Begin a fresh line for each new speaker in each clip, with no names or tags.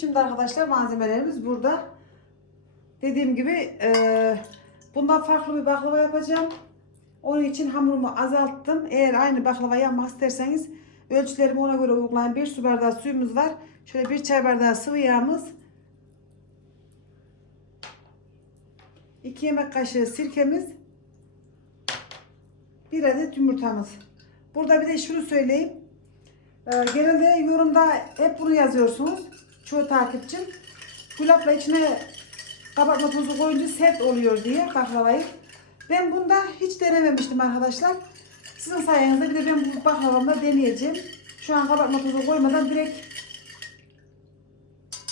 Şimdi arkadaşlar malzemelerimiz burada. Dediğim gibi e, bundan farklı bir baklava yapacağım. Onun için hamurumu azalttım. Eğer aynı baklava yapmak isterseniz ölçülerimi ona göre uygulayın. Bir su bardağı suyumuz var. Şöyle bir çay bardağı sıvı yağımız. 2 yemek kaşığı sirkemiz. Bir adet yumurtamız. Burada bir de şunu söyleyeyim. Ee, genelde yorumda hep bunu yazıyorsunuz. Çoğu takipçim. Gulapla içine kabartma tozu koyunca sert oluyor diye baklavayı. Ben bunda hiç denememiştim arkadaşlar. Sizin sayenizde bir de ben bu baklavamda deneyeceğim. Şu an kabartma tozu koymadan direkt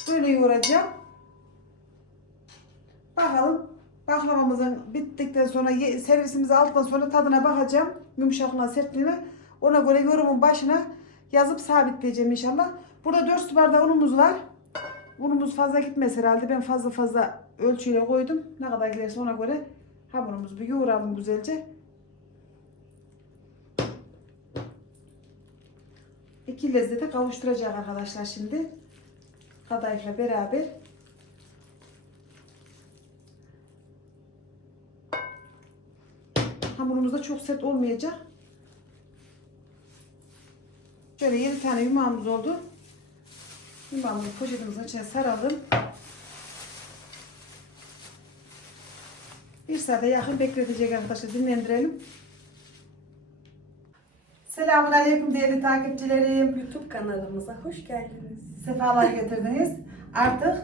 böyle yoğuracağım. Bakalım baklavamızın bittikten sonra servisimizi aldıktan sonra tadına bakacağım. Yumuşaklığına, sertliğine. Ona göre yorumun başına yazıp sabitleyeceğim inşallah. Burada 4 su bardağı unumuz var. Unumuz fazla gitmez herhalde. Ben fazla fazla ölçüyle koydum. Ne kadar giderse ona göre hamurumuzu bir yoğuralım güzelce. İki lezzete kavuşturacak arkadaşlar şimdi. Kadayıfla beraber. Hamurumuz da çok sert olmayacak. Şöyle 7 tane yumağımız oldu. Yumağımızı poşetimizin içine saralım. Bir saate yakın bekletecek arkadaşlar. Dinlendirelim. Selamun Aleyküm değerli takipçilerim.
YouTube kanalımıza hoş geldiniz.
Sefalar getirdiniz. Artık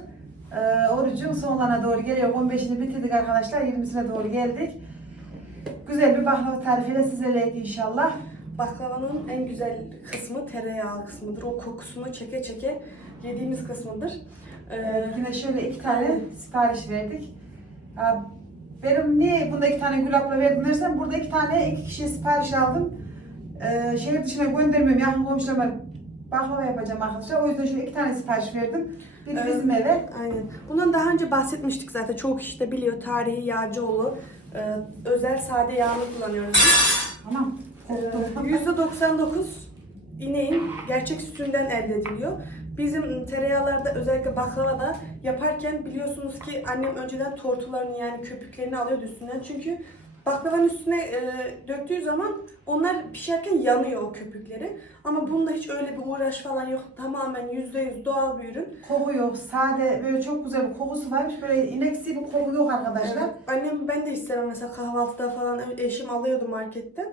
e, orucun sonlarına doğru geliyor. 15'ini bitirdik arkadaşlar. 20'sine doğru geldik. Güzel bir baklava tarifiyle sizlerle inşallah.
Baklavanın en güzel kısmı tereyağı kısmıdır. O kokusunu çeke çeke yediğimiz kısmıdır. Ee,
yine şöyle iki tane sipariş verdik. Ya, Benim niye bunda iki tane gülapla verdim dersen burada iki tane iki kişiye sipariş aldım. Ee, şehir dışına göndermiyorum. Yakın komşularıma baklava yapacağım arkadaşlar. O yüzden şöyle iki tane sipariş verdim. Biri
Evet.
bizim eve.
Aynen. Bundan daha önce bahsetmiştik zaten. Çoğu kişi de biliyor. Tarihi Yağcıoğlu. Ee, özel sade yağını kullanıyoruz.
Tamam.
Ee, %99 ineğin gerçek sütünden elde ediliyor. Bizim tereyağlarda özellikle baklavada yaparken biliyorsunuz ki annem önceden tortularını yani köpüklerini alıyordu üstünden. Çünkü baklavanın üstüne e, döktüğü zaman onlar pişerken yanıyor o köpükleri. Ama bunda hiç öyle bir uğraş falan yok. Tamamen %100 doğal bir ürün.
Koku yok. Sade böyle çok güzel bir kokusu varmış. Böyle ineksi bir koku yok arkadaşlar.
Evet, annem ben de istemem mesela kahvaltıda falan eşim alıyordu marketten.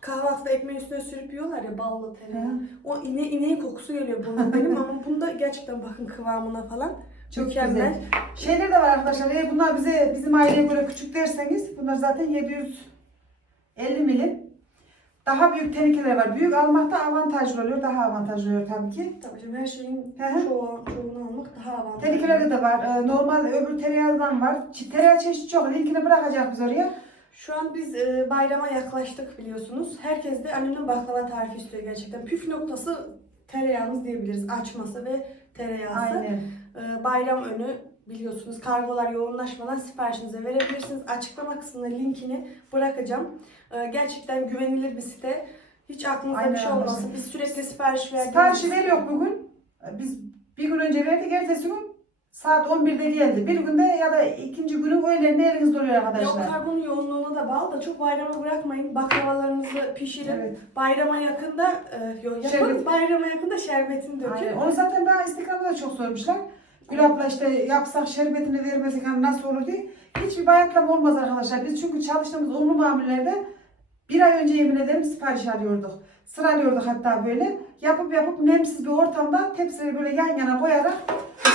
Kahvaltıda ekmeğin üstüne sürüp yiyorlar ya ballı tereyağı. O ine, ineğin kokusu geliyor bundan benim ama bunda gerçekten bakın kıvamına falan.
Çok
Mükemmel.
güzel. Şeyler de var arkadaşlar. Eğer bunlar bize bizim aileye göre küçük derseniz bunlar zaten 750 milim. Daha büyük tenekeler var. Büyük almakta avantajlı oluyor. Daha avantajlı oluyor tabii ki.
Tabii canım her şeyin
Hı hı.
çoğu, çoğunu almak daha avantajlı.
Tenekelerde de var. Ee, Normal öbür tereyağından var. Ç- Tereyağı çeşidi çok. Linkini bırakacak biz oraya.
Şu an biz e, bayrama yaklaştık biliyorsunuz. Herkes de annemden baklava tarifi istiyor gerçekten. Püf noktası tereyağımız diyebiliriz. Açması ve tereyağısı.
Aynen.
Ee, bayram önü biliyorsunuz kargolar yoğunlaşmadan siparişinize verebilirsiniz. Açıklama kısmına linkini bırakacağım. Ee, gerçekten güvenilir bir site. Hiç aklınızda
Aynen
bir şey olmasın. Biz sürekli sipariş verdik.
Siparişi veriyor bugün. Biz bir gün önce verdik. Ertesi gün saat 11'de geldi. Bir günde ya da ikinci günü öğleninde elinizde oluyor
Ya o
arkadaşlar.
kargonun yoğunluğuna da bağlı da çok bayrama bırakmayın. Baklavalarınızı pişirin.
Evet.
Bayrama yakında e, yo, yapın.
Şerbet.
Bayrama yakında şerbetini dökün.
Aynen. Onu zaten ben Instagram'da da çok sormuşlar. Gül abla işte yapsak şerbetini vermesek hani nasıl olur diye. Hiçbir bayatlama olmaz arkadaşlar. Biz çünkü çalıştığımız unlu mamullerde bir ay önce yemin ederim sipariş alıyorduk. Sıralıyorduk hatta böyle. Yapıp yapıp nemsiz bir ortamda tepsileri böyle yan yana koyarak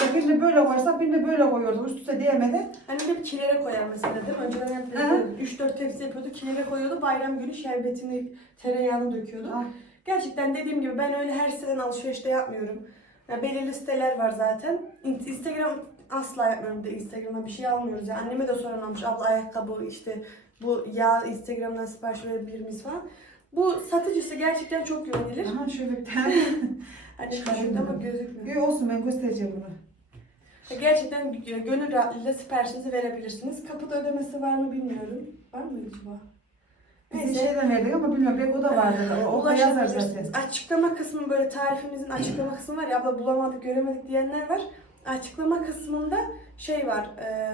mesela birini böyle koyarsak birini böyle koyuyorduk. Üst üste değmedi.
Hani bir de bir kilere koyar mesela değil mi? Önceden hep
Hı hı.
3-4 tepsi yapıyordu. Kilere koyuyordu. Bayram günü şerbetini, tereyağını döküyordu.
Ah,
Gerçekten dediğim gibi ben öyle her siteden alışverişte yapmıyorum. Yani belirli siteler var zaten. İn- Instagram asla yapmıyorum da Instagram'a bir şey almıyoruz. Yani anneme de soran olmuş abla ayakkabı işte bu yağ Instagram'dan sipariş verebilir miyiz falan. Bu satıcısı gerçekten çok güvenilir.
Aha şöyle bir tane.
Hani ama gözükmüyor.
Yo, olsun ben göstereceğim bunu.
Gerçekten gönül rahatlığıyla siparişinizi verebilirsiniz. Kapıda ödemesi var mı bilmiyorum. Var mı acaba?
Biz
Neyse.
şeyden verdik ama bilmiyorum belki o da vardır. O, da yazar zaten.
Açıklama kısmı böyle tarifimizin açıklama kısmı var ya abla bulamadık göremedik diyenler var. Açıklama kısmında şey var. e,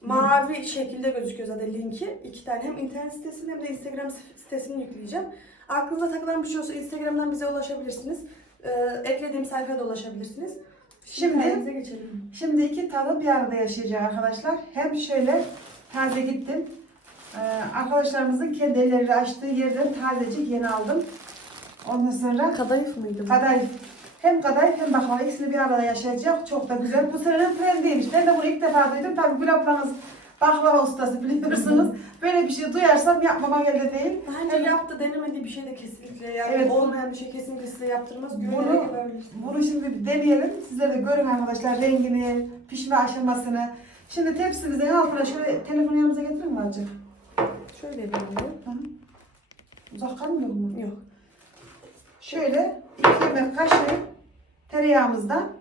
mavi şekilde gözüküyor zaten linki. İki tane hem internet sitesini hem de Instagram sitesini yükleyeceğim. Aklınıza takılan bir şey olursa Instagram'dan bize ulaşabilirsiniz. E, eklediğim sayfaya da ulaşabilirsiniz.
Şimdi-
Şimdi geçelim.
Şimdi iki tadı bir arada yaşayacak arkadaşlar. Hem şöyle taze gittim. Ee, arkadaşlarımızın kendi elleri açtığı yerden tazecik yeni aldım. Ondan sonra
Kadayıf mıydı bu?
kadayıf. Hem kadayıf hem baklava ikisini bir arada yaşayacak. Çok da güzel. Bu senenin trendiymiş. Ben de bunu ilk defa duydum. Tabii Gül ablanız baklava ustası biliyorsunuz. Böyle bir şey duyarsam yapmama elde değil.
Daha önce yaptı denemediği bir şey de kesinlikle yani
Evet.
olmayan bir şey kesinlikle size yaptırmaz. Güvenerek
Bunu, bunu şimdi bir deneyelim. Sizler de görün arkadaşlar rengini, pişme aşamasını. Şimdi tepsimizin altına şöyle telefonu yanımıza getirin mi acı?
Şöyle yapayım.
Hı. Uzak kalmıyor mu?
Yok.
Şöyle iki yemek kaşığı tereyağımızdan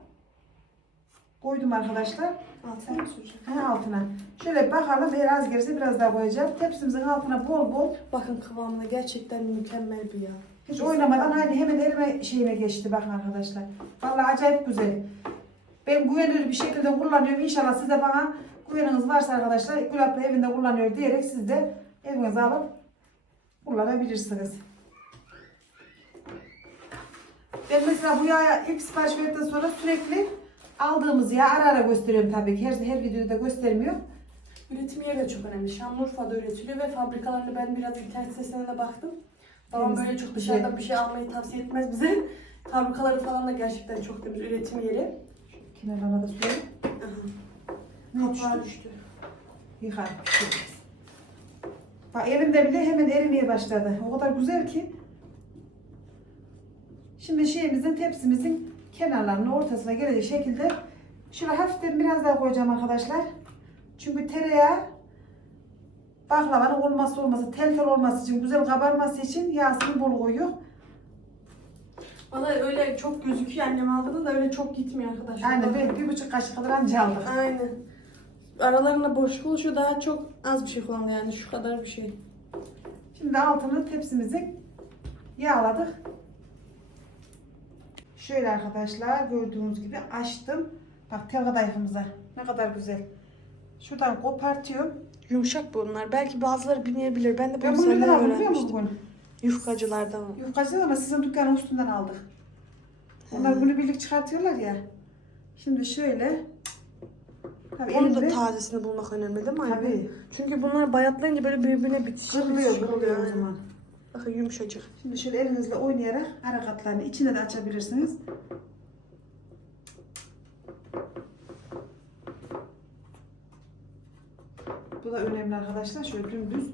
koydum arkadaşlar.
Altına mı süreceğim?
Ha, altına. Şöyle bakalım eğer az gelirse biraz daha koyacağım. Tepsimizin altına bol bol
Bakın kıvamına gerçekten mükemmel bir yağ.
hiç oynamadan aynı hemen elime şeyine geçti bakın arkadaşlar. Vallahi acayip güzel. Ben güvenilir bir şekilde kullanıyorum. İnşallah siz de bana güveniniz varsa arkadaşlar Gül abla evinde kullanıyor diyerek siz de evinize alıp kullanabilirsiniz. Ben mesela bu yağı ilk sipariş verdikten sonra sürekli aldığımız yağı ara ara gösteriyorum tabii ki. Her, her videoda göstermiyorum.
Üretim yeri de çok önemli. Şanlıurfa'da üretiliyor ve fabrikalarında ben biraz internet sitelerine de baktım. Babam böyle çok dışarıdan bir şey almayı tavsiye etmez bize. Fabrikaları falan da gerçekten çok temiz üretim yeri.
Kenarlarına da.
Aha.
Ne düştü?
Düştü.
Yıkar. Bak elimde bile hemen erimeye başladı. O kadar güzel ki. Şimdi şeyimizin tepsimizin kenarlarına ortasına gelecek şekilde şöyle hafiften biraz daha koyacağım arkadaşlar. Çünkü tereyağı baklavanın olmazsa olması, tel tel olması için, güzel kabarması için yağsını bol koyuyor.
Valla öyle çok gözüküyor annem aldığında da öyle çok gitmiyor arkadaşlar.
Aynen bir, bir buçuk kaşık kadar anca aldık.
Aynen. Aralarında boşluk oluşuyor. Daha çok az bir şey kullandı yani şu kadar bir şey.
Şimdi altını tepsimizi yağladık. Şöyle arkadaşlar gördüğünüz gibi açtım. Bak tel kadayıfımıza ne kadar güzel. Şuradan kopartıyorum.
Yumuşak bunlar. Belki bazıları bilmeyebilir. Ben de
Ben
bunu
bunu neden
senden
aldım biliyor musun bunu?
Yufkacılardan.
Yufkacı ama sizin dükkanın üstünden aldık. Onlar bunu birlik çıkartıyorlar ya. Şimdi şöyle. Tabii
Onun da tazesini bulmak önemli değil mi?
tabii
Çünkü bunlar bayatlayınca böyle birbirine bitişiyor.
kırılıyor, kırılıyor o zaman.
Bakın yumuşacık.
Şimdi şöyle elinizle oynayarak ara katlarını içine de açabilirsiniz. Bu da önemli arkadaşlar. Şöyle dümdüz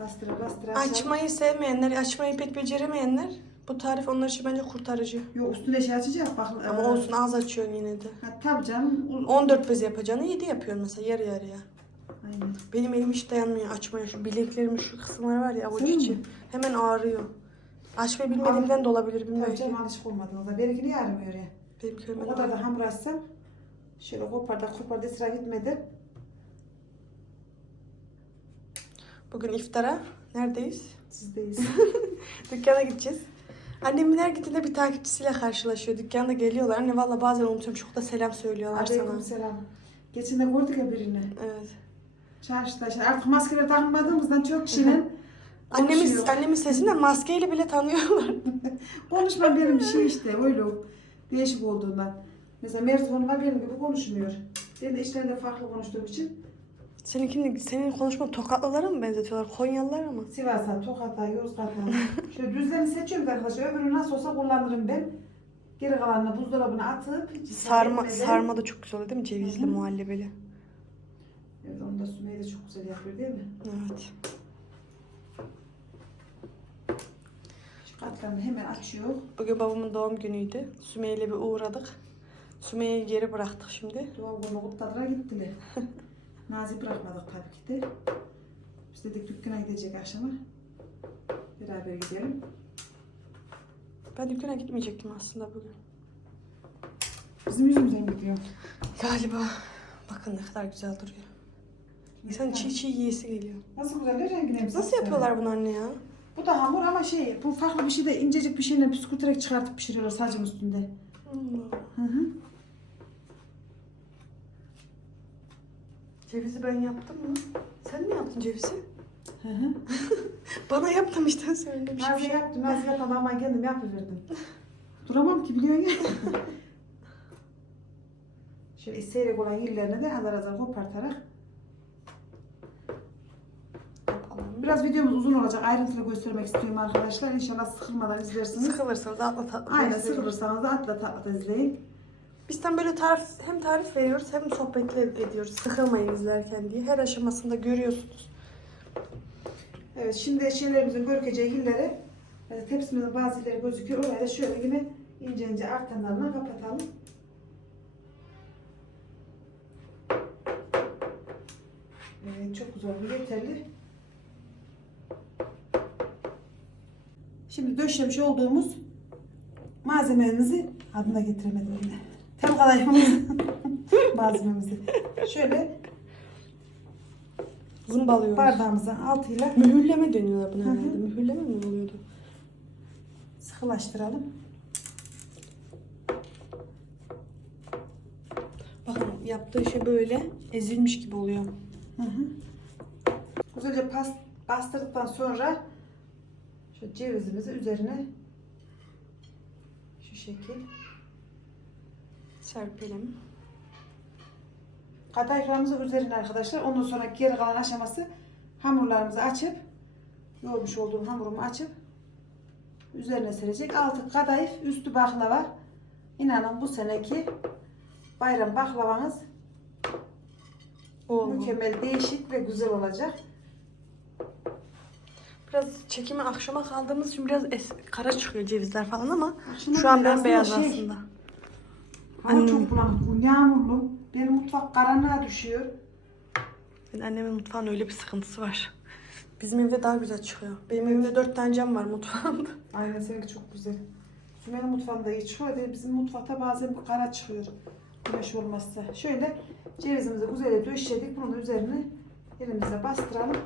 bastıra bastıra.
Açmayı sevmeyenler, açmayı pek beceremeyenler bu tarif onlar için bence kurtarıcı.
Yok üstüne şey açacak bak.
Ama
e,
olsun az açıyorsun yine de.
Ha, tabii canım. u-
14 bez yapacağını 7 yapıyorsun mesela yarı yarıya.
Aynen.
Benim elim hiç dayanmıyor açmaya. Şu bileklerimin şu kısımları var ya avuç içi. Hemen ağrıyor. Açmayı bilmediğimden de olabilir
Tabii
bilmiyorum.
canım alışık olmadın o da. Benimki niye ağrımıyor ya?
Benimki hemen
O kadar
ağrıyor.
da hamur açsam şöyle koparda koparda sıra gitmedi.
Bugün iftara neredeyiz?
Sizdeyiz.
Dükkana gideceğiz. Annemin her gittiğinde bir takipçisiyle karşılaşıyor. Dükkanda geliyorlar. Anne valla bazen unutuyorum. Çok da selam söylüyorlar sana.
Aleyküm selam. Geçen de gördük ya birini.
Evet.
Çarşıda işte artık maskeleri takmadığımızdan çok kişinin
Annemin,
konuşuyor.
annemin sesinden maskeyle bile tanıyorlar.
Konuşma benim bir şey işte öyle o. Değişik olduğundan. Mesela Merzifon'la benim gibi konuşmuyor. Ben de işlerinde farklı konuştuğum için
Seninkini, senin konuşma tokatlılara mı benzetiyorlar? Konyalılara mı?
Sivas'a, Tokat'a, Yozgat'a. Şöyle düzlerini seçiyorum arkadaşlar. Öbürünü nasıl olsa kullanırım ben. Geri kalanını buzdolabına atıp hiç
Sarma,
etmeden-
sarma da çok güzel oluyor değil mi? Cevizli
Hı hı.
muhallebeli.
Evet onu da Sümeyye de çok güzel yapıyor değil mi?
Evet.
Şu katlarını hemen açıyor.
Bugün babamın doğum günüydü. Sümeyye ile bir uğradık. Sümeyye'yi geri bıraktık şimdi.
Doğum günü kutladılar gittiler. Nazi bırakmadık tabii ki de. Biz dedik dükkana gidecek akşama. Beraber gidelim.
Ben dükkana gitmeyecektim aslında bugün.
Bizim yüzümüzden gidiyor.
Galiba. Bakın ne kadar güzel duruyor. İnsan çiğ çiğ yiyesi geliyor.
Nasıl güzel değil rengine.
Nasıl yapıyorlar bunu anne ya?
Bu da hamur ama şey, bu farklı bir şey de incecik bir şeyle püskürterek çıkartıp pişiriyorlar sacın üstünde. Hı hı.
Cevizi ben yaptım mı? Sen mi yaptın cevizi?
Hı hı.
Bana yaptım işte söylemişim.
Nazlı yaptım. Nazlı yapmadan ben kendim yapıverdim. Duramam ki biliyorsun ya. Şöyle seyrek olan yerlerini de azar azar kopartarak Biraz videomuz uzun olacak. Ayrıntılı göstermek istiyorum arkadaşlar. İnşallah sıkılmadan izlersiniz.
Sıkılırsanız atla tatlı.
Aynen sıkılırsanız da atla tatlı izleyin.
Biz tam böyle tarif hem tarif veriyoruz hem sohbet ediyoruz. Sıkılmayın izlerken diye. Her aşamasında görüyorsunuz.
Evet şimdi şeylerimizin görükeceği yerleri e, tepsimizin bazı yerleri gözüküyor. Oraya da şöyle yine ince ince artanlarına kapatalım. Evet çok güzel oldu. Yeterli. Şimdi döşemiş olduğumuz malzememizi adına getiremedim yine. Tel kadayıfımızı malzememizi şöyle
Zımbalıyoruz.
bardağımızın altıyla
Mühürleme deniyorlar buna
Hı hı.
herhalde. Mühürleme mi oluyordu?
sıkılaştıralım.
Bakın yaptığı şey böyle ezilmiş gibi oluyor.
Hı hı. Güzelce pas, bastırdıktan sonra şu cevizimizi üzerine şu şekil
Serpelim.
kadayıflarımızı üzerine arkadaşlar. Ondan sonra geri kalan aşaması hamurlarımızı açıp yoğurmuş olduğum hamurumu açıp üzerine serecek. Altı kadayıf, üstü baklava. İnanın bu seneki bayram baklavanız
O
mükemmel, değişik ve güzel olacak.
Biraz çekimi akşama kaldığımız için biraz es- kara çıkıyor cevizler falan ama
Akşama
şu an
biraz
bembeyaz
da şey-
aslında.
Hava
Annem-
çok bulanık, bu yağmurlu. Benim mutfak karanlığa düşüyor.
Benim annemin mutfağının öyle bir sıkıntısı var. Bizim evde daha güzel çıkıyor. Benim evimde dört tane cam var mutfağımda.
Aynen seninki çok güzel. Sümeyye'nin mutfağında iyi çıkıyor. de Bizim mutfakta bazen bir kara çıkıyor. Güneş olmazsa. Şöyle cevizimizi güzelce döşedik. Bunu da üzerine elimize bastıralım.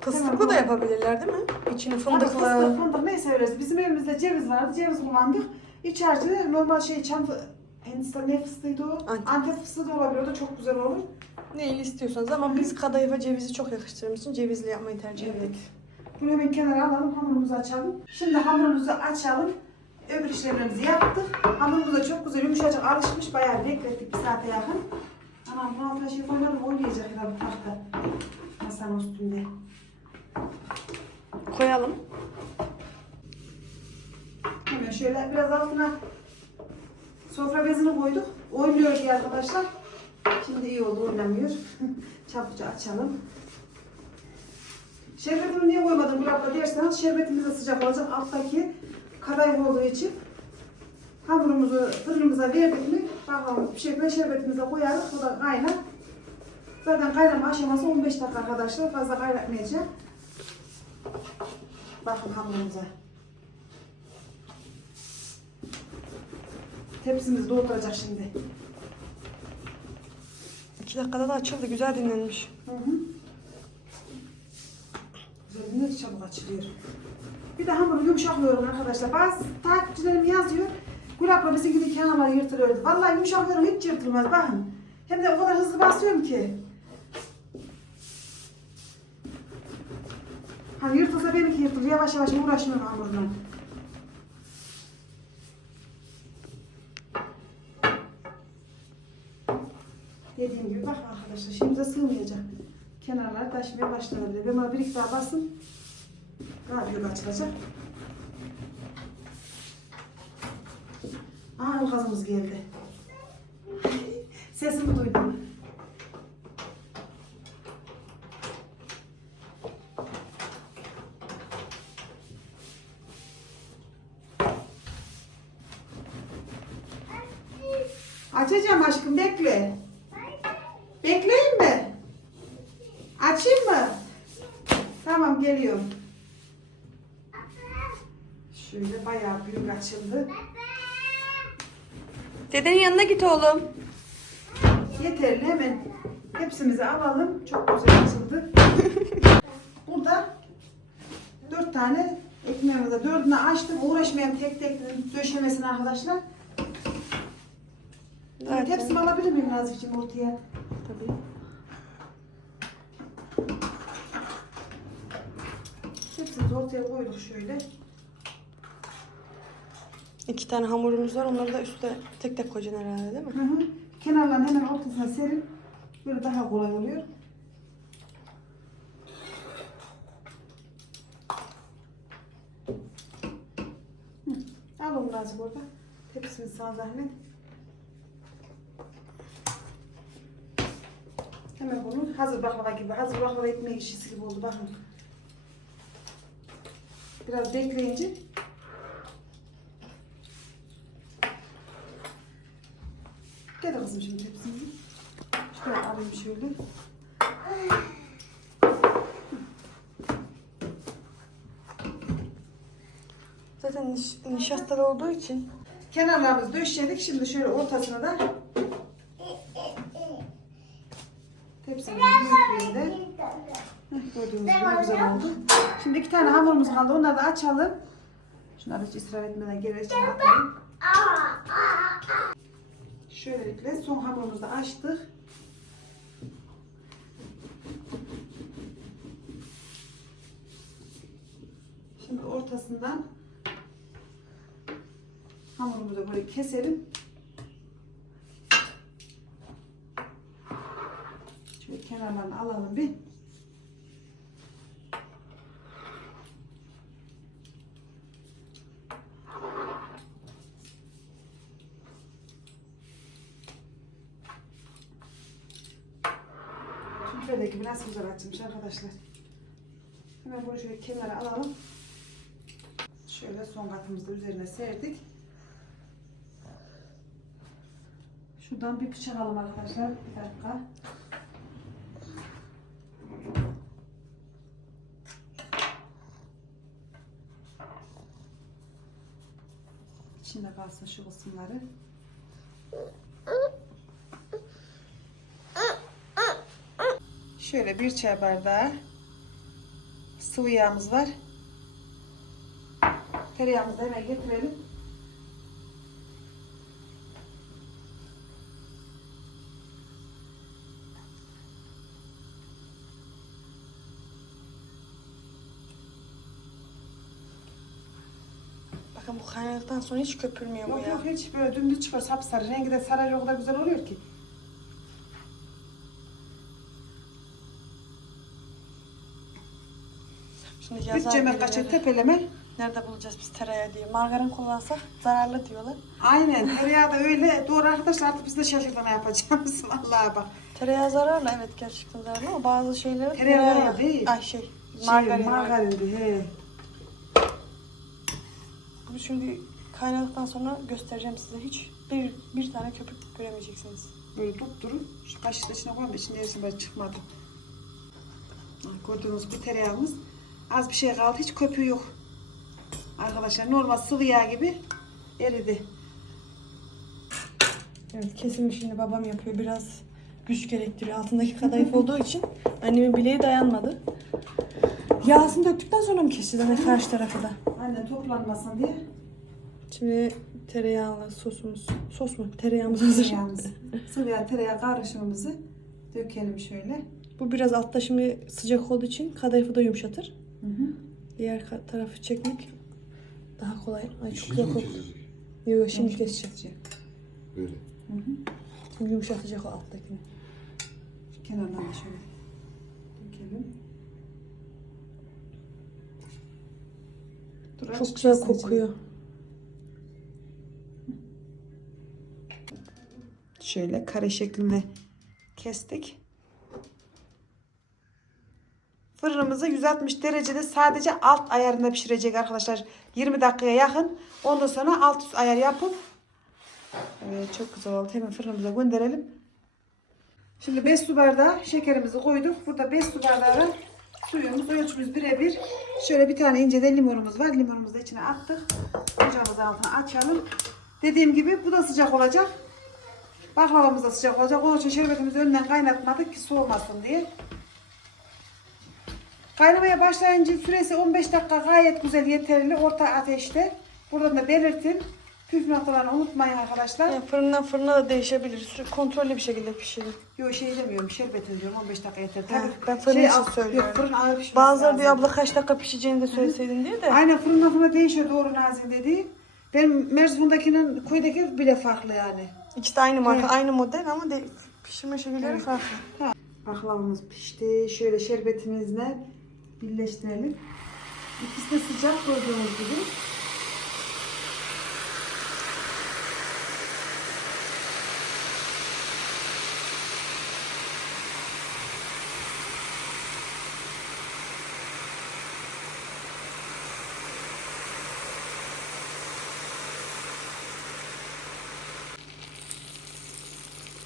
Fıstıklı da yapabilirler değil mi? İçini
Fındıklı.
fındıklı.
Fıstık, fındık neyse öyle. Bizim evimizde ceviz vardı. Ceviz kullandık. İç harcı normal şey çam fı- Hindistan ne fıstığıydı o?
Antep.
Antep fıstığı da olabilir. O da çok güzel olur.
Neyi istiyorsanız ama biz kadayıfa cevizi çok yakıştırdığımız için cevizli yapmayı tercih ediyoruz.
Bunu hemen kenara alalım, hamurumuzu açalım. Şimdi hamurumuzu açalım. Öbür işlemlerimizi yaptık. Hamurumuz da çok güzel yumuşacık alışmış. Bayağı beklettik bir saate yakın. Anam bu altına şey koyalım oynayacak herhalde tahta. Masanın üstünde.
Koyalım.
Hemen şöyle biraz altına sofra bezini koyduk. Oynuyor diye arkadaşlar. Şimdi iyi oldu oynamıyor. Çabuca açalım. Şerbetini niye koymadım Murat'la derseniz şerbetimiz de sıcak olacak. Alttaki kadayıf olduğu için hamurumuzu fırınımıza verdik mi baklavamız şekilde şerbetimize koyarız. Bu da kaynar. Zaten kaynama aşaması 15 dakika arkadaşlar. Fazla kaynatmayacak. Bakın hamurumuza. Tepsimizi dolduracak şimdi.
İki dakikada da açıldı. Güzel dinlenmiş.
Hı hı. Güzel, ne çabuk açılıyor. Bir de hamuru yumuşaklıyorum arkadaşlar. Bazı takipçilerim yazıyor. Gül abla bizim gibi kenarlar yırtılıyor. Vallahi yumuşaklıyorum hiç yırtılmaz bakın. Hem de o kadar hızlı basıyorum ki. Hani yırtılsa benimki yırtılır. Yavaş yavaş uğraşmıyorum hamurla. Dediğim gibi bak arkadaşlar şimdi de sığmayacak. Kenarlar taşmaya başladı. Ben bir iki daha basın. Radyo da açılacak. Aa gazımız geldi. Sesimi duydum. Açacağım aşkım bekle. Bekleyeyim mi? Açayım mı? Tamam geliyorum. Şöyle bayağı büyük açıldı.
Dedenin yanına git oğlum.
Yeterli hemen hepsimizi alalım. Çok güzel açıldı. Burada dört tane ekmeğimizi dördünü açtım. Uğraşmayayım tek tek döşemesine arkadaşlar.
Zaten.
Tepsimi alabilir miyim Nazif'ciğim ortaya?
Tabii.
Hepsini ortaya koyduk şöyle.
İki tane hamurumuz var. Onları da üstte tek tek koyacaksın herhalde değil mi?
Hı hı. Kenarlarını hemen ortasına serin. Böyle daha kolay oluyor. Hı. Al onu Nazif orada. Tepsini sağ zahmet. Hemen bunu hazır baklava gibi, hazır baklava ekmek işisi gibi oldu bakın. Biraz bekleyince Gel kızım şimdi tepsini. Şöyle alayım şöyle.
Zaten niş, nişastalı olduğu için
Kenarlarımızı döşedik. Şimdi şöyle ortasına da tepsinin büyüklüğünde gördüğünüz gibi güzel oldu. Şimdi iki tane hamurumuz kaldı. Onları da açalım. Şunları hiç ısrar etmeden içine atalım. Şöylelikle son hamurumuzu açtık. Şimdi ortasından hamurumuzu böyle keselim. Şöyle kenarlarını alalım bir. Şöyle gibi nasıl güzel açılmış arkadaşlar. Hemen bunu şöyle kenara alalım. Şöyle son katımızı da üzerine serdik. Şuradan bir bıçak alalım arkadaşlar. Bir dakika. İçinde kalsın şu kısımları. Şöyle bir çay bardağı sıvı yağımız var. Tereyağımızı da hemen getirelim.
bakın bu kaynadıktan sonra hiç köpürmüyor bu
Yok
ya.
yok hiç böyle dümdüz çıkıyor sapsarı. Rengi de sararıyor o kadar güzel oluyor ki. Kaşığı
birileri,
tepeleme.
Nerede bulacağız biz tereyağı diye. Margarin kullansak zararlı diyorlar.
Aynen tereyağı da öyle. Doğru arkadaşlar artık biz de şaşırdı ne yapacağımız. Vallahi bak.
Tereyağı zararlı evet gerçekten zararlı ama bazı şeyleri
Tereyağı zararlı değil.
Ay şey
Şey,
margarin. var.
margarindi he.
Bu şimdi kaynadıktan sonra göstereceğim size. Hiç bir, bir tane köpük göremeyeceksiniz.
Böyle tutturun. Şu kaşığı da içine koyun da içinde yarısı böyle çıkmadı. Gördüğünüz gibi tereyağımız. Az bir şey kaldı. Hiç köpüğü yok. Arkadaşlar normal sıvı yağ gibi eridi.
Evet kesim şimdi babam yapıyor. Biraz güç gerektiriyor. Altındaki kadayıf olduğu için annemin bileği dayanmadı. Yağsını döktükten sonra mı keseceğiz hani karşı tarafı da?
Aynen toplanmasın diye.
Şimdi tereyağlı sosumuz. Sos mu? Tereyağımız hazır.
Tereyağımız. Sıvı yağ tereyağı karışımımızı dökelim şöyle.
Bu biraz altta şimdi sıcak olduğu için kadayıfı da yumuşatır.
Hı hı.
Diğer tarafı çekmek daha kolay. Ay çok güzel kokuyor.
kesecek?
Yok şimdi. Keseceğim.
Böyle.
Hı hı.
Şimdi yumuşatacak o alttakini.
Şu Kenarlarına şöyle dökelim. Dur,
Çok güzel kokuyor.
Şöyle kare şeklinde kestik. Fırınımızı 160 derecede sadece alt ayarında pişirecek arkadaşlar. 20 dakikaya yakın. Ondan sonra alt üst ayar yapıp Evet çok güzel oldu. Hemen fırınımıza gönderelim. Şimdi 5 su bardağı şekerimizi koyduk. Burada 5 su bardağı da suyumuz, ölçümüz birebir. Şöyle bir tane ince de limonumuz var. Limonumuzu da içine attık. Ocağımızın altına açalım. Dediğim gibi bu da sıcak olacak. Baklavamız da sıcak olacak. Onun için şerbetimizi önden kaynatmadık ki soğumasın diye. Kaynamaya başlayınca süresi 15 dakika gayet güzel yeterli orta ateşte. Buradan da belirtin. Püf noktalarını unutmayın arkadaşlar.
Yani fırından fırına da değişebilir. Sü- Kontrollü bir şekilde pişirin.
Yok şey demiyorum şerbet diyorum 15 dakika yeter. Tabii
ben fırın için
al-
söylüyorum.
Yok, fırın ağır pişmesi
Bazıları diyor abla kaç dakika pişeceğini de söyleseydin diye de.
Aynen fırından fırına değişiyor doğru Nazım dediği. Benim Merzbun'dakinin koydaki bile farklı yani.
İkisi de aynı marka,
Evet.
aynı model ama de, pişirme şekilleri farklı.
Baklavamız pişti. Şöyle şerbetimizle birleştirelim. İkisi de sıcak gördüğünüz gibi.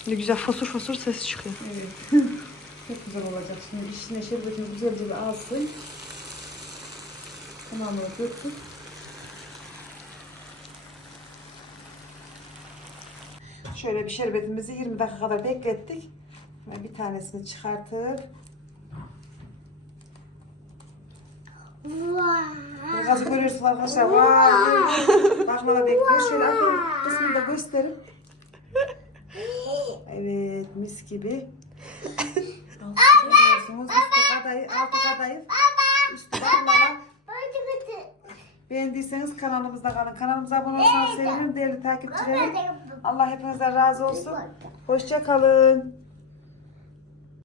Ne güzel fasur fasur ses çıkıyor.
Evet. Çok güzel olacak. Şimdi içine şerbetini güzelce bir alsın. Tamamını döktük. Şöyle bir şerbetimizi 20 dakika kadar beklettik. Ve bir tanesini çıkartıp Gazı görüyorsunuz arkadaşlar. Vay. Baklava bekliyor. Şöyle arka kısmını da gösterin. Evet mis gibi. Görüyorsunuz. Üstü kadayıf, altı kadayıf. Üstü baklava. Beğendiyseniz kanalımızda kalın. Kanalımıza abone olursanız sevinirim değerli takipçilerim. Allah hepinizden razı olsun. Hoşça kalın.